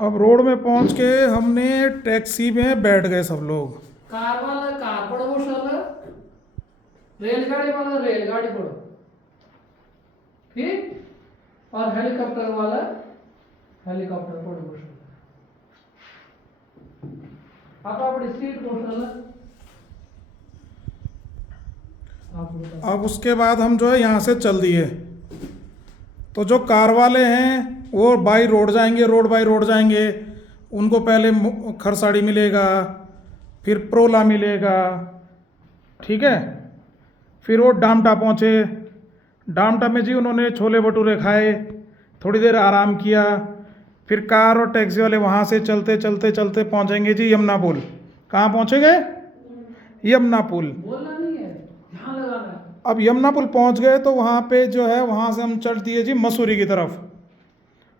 अब रोड में पहुंच के हमने टैक्सी में बैठ गए सब लोग। कार वाला कार पड़ो बसलो, रेलगाड़ी वाला रेलगाड़ी पड़ो, ठीक। और हेलीकॉप्टर वाला हेलीकॉप्टर पड़ो बसलो। आप अपनी सीट बसलो। अब उसके बाद हम जो है यहाँ से चल दिए। तो जो कार वाले हैं वो बाई रोड जाएंगे, रोड बाई रोड जाएंगे। उनको पहले खरसाड़ी मिलेगा, फिर प्रोला मिलेगा, ठीक है। फिर वो डामटा पहुँचे। डामटा में जी उन्होंने छोले भटूरे खाए, थोड़ी देर आराम किया। फिर कार और टैक्सी वाले वहाँ से चलते चलते चलते पहुँचेंगे जी यमुना पुल। कहाँ पहुँचेंगे? यमुना पुल। बोलना नहीं है, ध्यान लगाना है। अब यमुना पुल पहुँच गए तो वहाँ पे जो है वहाँ से हम चल दिए जी मसूरी की तरफ।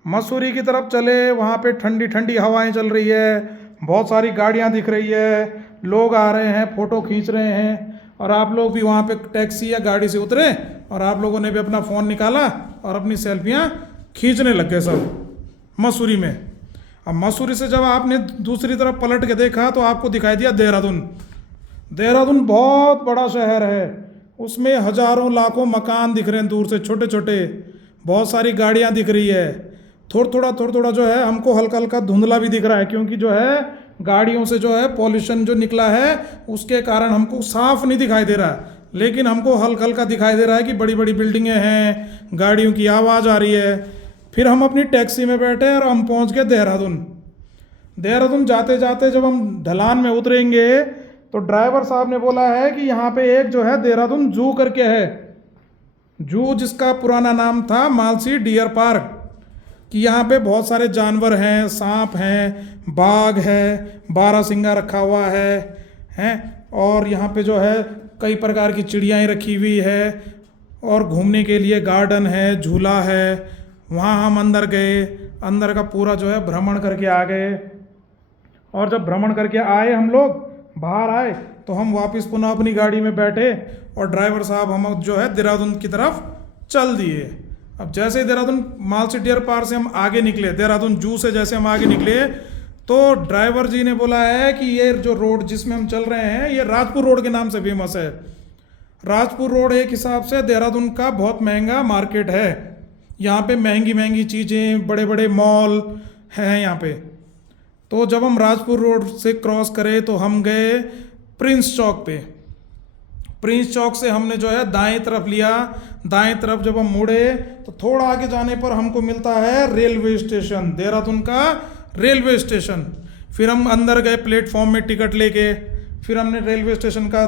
मसूरी की तरफ चले, वहाँ पे ठंडी ठंडी हवाएं चल रही है, बहुत सारी गाड़ियाँ दिख रही है, लोग आ रहे हैं, फ़ोटो खींच रहे हैं। और आप लोग भी वहाँ पे टैक्सी या गाड़ी से उतरे और आप लोगों ने भी अपना फ़ोन निकाला और अपनी सेल्फियाँ खींचने लग गए सब मसूरी में। अब मसूरी से जब आपने दूसरी तरफ पलट के देखा तो आपको दिखाई दिया देहरादून। देहरादून बहुत बड़ा शहर है, उसमें हज़ारों लाखों मकान दिख रहे हैं दूर से, छोटे छोटे, बहुत सारी गाड़ियाँ दिख रही है। थोड़ा थोड़ा जो है हमको हल्का हल्का धुंधला भी दिख रहा है, क्योंकि जो है गाड़ियों से जो है पॉल्यूशन जो निकला है उसके कारण हमको साफ नहीं दिखाई दे रहा, लेकिन हमको हल्का हल्का दिखाई दे रहा है कि बड़ी बड़ी बिल्डिंगें हैं, गाड़ियों की आवाज़ आ रही है। फिर हम अपनी टैक्सी में बैठे और हम पहुंच गए देहरादून। देहरादून जाते जाते जब हम ढलान में उतरेंगे तो ड्राइवर साहब ने बोला है कि यहाँ पे एक जो है देहरादून जू करके है, जू जिसका पुराना नाम था मालसी डियर पार्क, कि यहाँ पे बहुत सारे जानवर हैं, सांप हैं, बाघ है, बारहसिंगा रखा हुआ है, और यहाँ पे जो है कई प्रकार की चिड़ियाँ रखी हुई है, और घूमने के लिए गार्डन है, झूला है। वहाँ हम अंदर गए, अंदर का पूरा जो है भ्रमण करके आ गए। और जब भ्रमण करके आए हम लोग बाहर आए तो हम वापस पुनः अपनी गाड़ी में बैठे और ड्राइवर साहब हम जो है देहरादून की तरफ चल दिए। अब जैसे ही देहरादून मालसी डियर पार्क से हम आगे निकले, देहरादून जू से जैसे हम आगे निकले तो ड्राइवर जी ने बोला है कि ये जो रोड जिसमें हम चल रहे हैं ये राजपुर रोड के नाम से फेमस है। राजपुर रोड एक हिसाब से देहरादून का बहुत महंगा मार्केट है, यहाँ पे महंगी महंगी चीज़ें, बड़े बड़े मॉल हैं यहाँ पे। तो जब हम राजपुर रोड से क्रॉस करे तो हम गए प्रिंस चौक पे। प्रिंस चौक से हमने जो है दाएं तरफ लिया। दाएं तरफ जब हम मुड़े तो थोड़ा आगे जाने पर हमको मिलता है रेलवे स्टेशन, देहरादून का रेलवे स्टेशन। फिर हम अंदर गए प्लेटफॉर्म में टिकट लेके। फिर हमने रेलवे स्टेशन का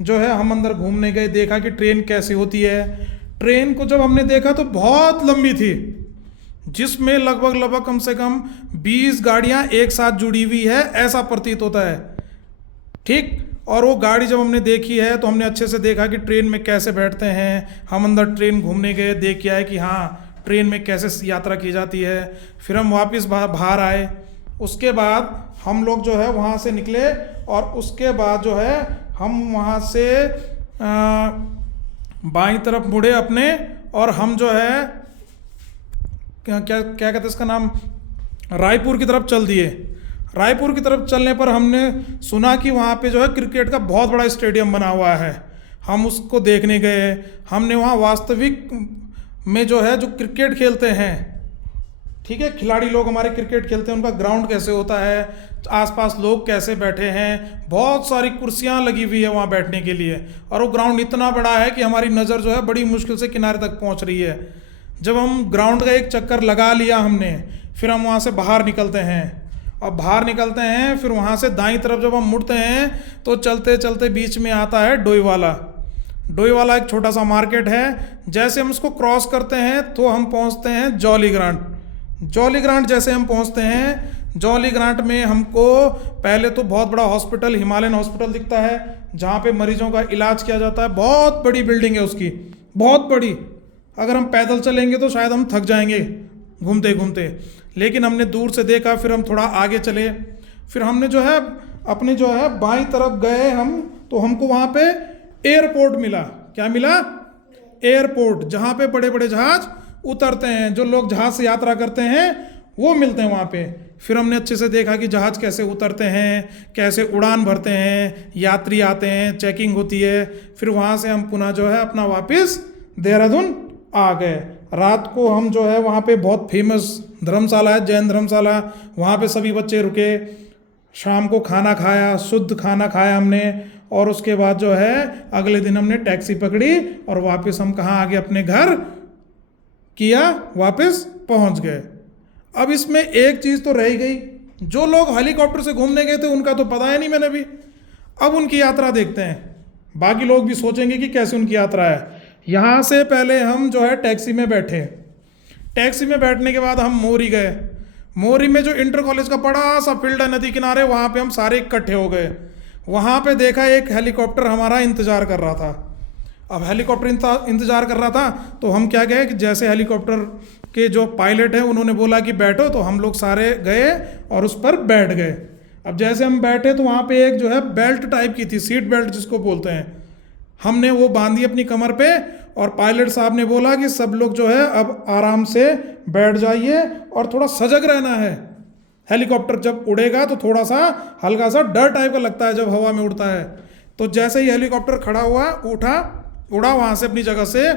जो है हम अंदर घूमने गए, देखा कि ट्रेन कैसी होती है। ट्रेन को जब हमने देखा तो बहुत लंबी थी, जिसमें लगभग कम से कम 20 गाड़ियां एक साथ जुड़ी हुई है ऐसा प्रतीत होता है, ठीक। और वो गाड़ी जब हमने देखी है तो हमने अच्छे से देखा कि ट्रेन में कैसे बैठते हैं। हम अंदर ट्रेन घूमने गए, देख के आए कि हाँ ट्रेन में कैसे यात्रा की जाती है। फिर हम वापस बाहर आए। उसके बाद हम लोग जो है वहाँ से निकले और उसके बाद जो है हम वहाँ से बाईं तरफ मुड़े अपने, और हम जो है क्या क्या क्या कहते हैं इसका नाम, रायपुर की तरफ चल दिए। रायपुर की तरफ चलने पर हमने सुना कि वहाँ पे जो है क्रिकेट का बहुत बड़ा स्टेडियम बना हुआ है। हम उसको देखने गए। हमने वहाँ वास्तविक में जो है जो क्रिकेट खेलते हैं, ठीक है, खिलाड़ी लोग हमारे क्रिकेट खेलते हैं, उनका ग्राउंड कैसे होता है, आसपास लोग कैसे बैठे हैं, बहुत सारी कुर्सियाँ लगी हुई है वहाँ बैठने के लिए। और वो ग्राउंड इतना बड़ा है कि हमारी नज़र जो है बड़ी मुश्किल से किनारे तक पहुँच रही है। जब हम ग्राउंड का एक चक्कर लगा लिया हमने, फिर हम वहाँ से बाहर निकलते हैं। और बाहर निकलते हैं फिर वहाँ से दाईं तरफ जब हम मुड़ते हैं तो चलते चलते बीच में आता है डोईवाला। डोईवाला एक छोटा सा मार्केट है। जैसे हम उसको क्रॉस करते हैं तो हम पहुँचते हैं जॉली ग्रांट। जॉली ग्रांट जैसे हम पहुँचते हैं, जॉली ग्रांट में हमको पहले तो बहुत बड़ा हॉस्पिटल, हिमालयन हॉस्पिटल दिखता है, जहाँ पे मरीजों का इलाज किया जाता है। बहुत बड़ी बिल्डिंग है उसकी, बहुत बड़ी। अगर हम पैदल चलेंगे तो शायद हम थक जाएंगे घूमते घूमते, लेकिन हमने दूर से देखा। फिर हम थोड़ा आगे चले, फिर हमने जो है अपने जो है बाईं तरफ गए हम, तो हमको वहाँ पे एयरपोर्ट मिला। क्या मिला? एयरपोर्ट, जहाँ पे बड़े बड़े जहाज उतरते हैं, जो लोग जहाज से यात्रा करते हैं वो मिलते हैं वहाँ पे। फिर हमने अच्छे से देखा कि जहाज़ कैसे उतरते हैं, कैसे उड़ान भरते हैं, यात्री आते हैं, चेकिंग होती है। फिर वहाँ से हम पुनः जो है अपना वापस देहरादून आ गए। रात को हम जो है वहाँ पे बहुत फेमस धर्मशाला है, जैन धर्मशाला, वहाँ पे सभी बच्चे रुके। शाम को खाना खाया, शुद्ध खाना खाया हमने, और उसके बाद जो है अगले दिन हमने टैक्सी पकड़ी और वापस हम कहाँ आ गए, अपने घर किया, वापस पहुँच गए। अब इसमें एक चीज़ तो रह गई, जो लोग हेलीकॉप्टर से घूमने गए थे उनका तो पता है नहीं मैंने भी। अब उनकी यात्रा देखते हैं, बाकी लोग भी सोचेंगे कि कैसे उनकी यात्रा है। यहाँ से पहले हम जो है टैक्सी में बैठे। टैक्सी में बैठने के बाद हम मोरी गए। मोरी में जो इंटर कॉलेज का बड़ा सा फील्ड है नदी किनारे, वहाँ पे हम सारे इकट्ठे हो गए। वहाँ पे देखा एक हेलीकॉप्टर हमारा इंतज़ार कर रहा था। अब हेलीकॉप्टर इंतज़ार कर रहा था तो हम क्या गए कि जैसे हेलीकॉप्टर के जो पायलट हैं उन्होंने बोला कि बैठो, तो हम लोग सारे गए और उस पर बैठ गए। अब जैसे हम बैठे तो वहाँ पे एक जो है बेल्ट टाइप की थी, सीट बेल्ट जिसको बोलते हैं, हमने वो बांधी अपनी कमर पे, और पायलट साहब ने बोला कि सब लोग जो है अब आराम से बैठ जाइए और थोड़ा सजग रहना है। हेलीकॉप्टर जब उड़ेगा तो थोड़ा सा हल्का सा डर टाइप का लगता है जब हवा में उड़ता है। तो जैसे ही हेलीकॉप्टर खड़ा हुआ, उड़ा वहाँ से अपनी जगह से,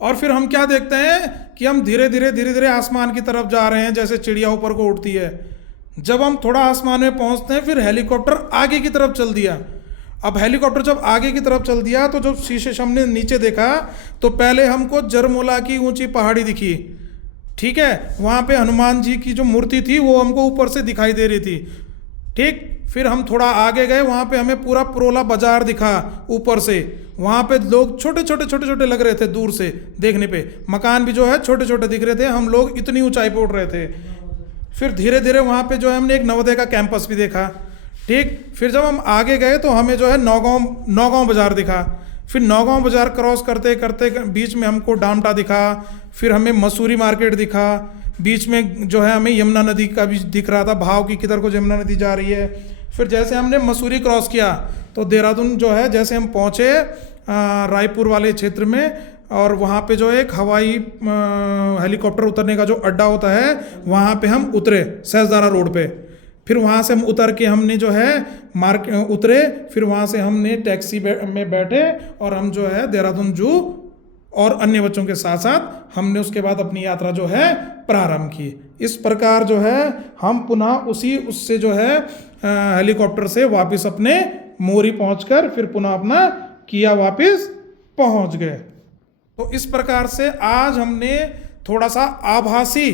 और फिर हम क्या देखते हैं कि हम धीरे धीरे आसमान की तरफ जा रहे हैं, जैसे चिड़िया ऊपर को उड़ती है। जब हम थोड़ा आसमान में पहुँचते हैं, फिर हेलीकॉप्टर आगे की तरफ चल दिया। अब हेलीकॉप्टर जब आगे की तरफ चल दिया तो जब शीशे से हमने नीचे देखा तो पहले हमको जरमोला की ऊंची पहाड़ी दिखी, ठीक है, वहाँ पे हनुमान जी की जो मूर्ति थी वो हमको ऊपर से दिखाई दे रही थी, ठीक। फिर हम थोड़ा आगे गए, वहाँ पे हमें पूरा पुरोला बाजार दिखा ऊपर से। वहाँ पे लोग छोटे छोटे लग रहे थे, दूर से देखने पे मकान भी जो है छोटे छोटे दिख रहे थे। हम लोग इतनी ऊंचाई पे उड़ रहे थे। फिर धीरे धीरे वहाँ पे जो है हमने एक नवोदय का कैंपस भी देखा, ठीक। फिर जब हम आगे गए तो हमें जो है नौगांव बाज़ार दिखा। फिर नौगांव बाज़ार क्रॉस करते करते बीच में हमको डामटा दिखा। फिर हमें मसूरी मार्केट दिखा। बीच में जो है हमें यमुना नदी का भी दिख रहा था, भाव की किधर को यमुना नदी जा रही है। फिर जैसे हमने मसूरी क्रॉस किया तो देहरादून जो है, जैसे हम पहुँचे रायपुर वाले क्षेत्र में, और वहाँ पे जो एक हवाई हेलीकॉप्टर उतरने का जो अड्डा होता है वहाँ पे हम उतरे, सहजदारा रोड पे। फिर वहाँ से हम उतर के हमने जो है उतरे। फिर वहाँ से हमने टैक्सी में बैठे और हम जो है देहरादून जू और अन्य बच्चों के साथ साथ हमने उसके बाद अपनी यात्रा जो है प्रारंभ की। इस प्रकार जो है हम पुनः उससे जो है हेलीकॉप्टर से वापस अपने मोरी पहुंचकर फिर पुनः अपना किया वापस पहुंच गए। तो इस प्रकार से आज हमने थोड़ा सा आभासी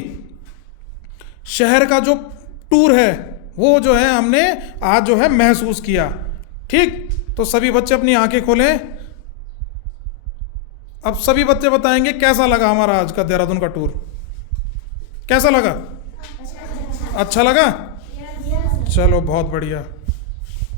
शहर का जो टूर है वो जो है हमने आज जो है महसूस किया, ठीक। तो सभी बच्चे अपनी आंखें खोलें। अब सभी बच्चे बताएंगे कैसा लगा हमारा आज का देहरादून का टूर, कैसा लगा? अच्छा लगा? चलो बहुत बढ़िया।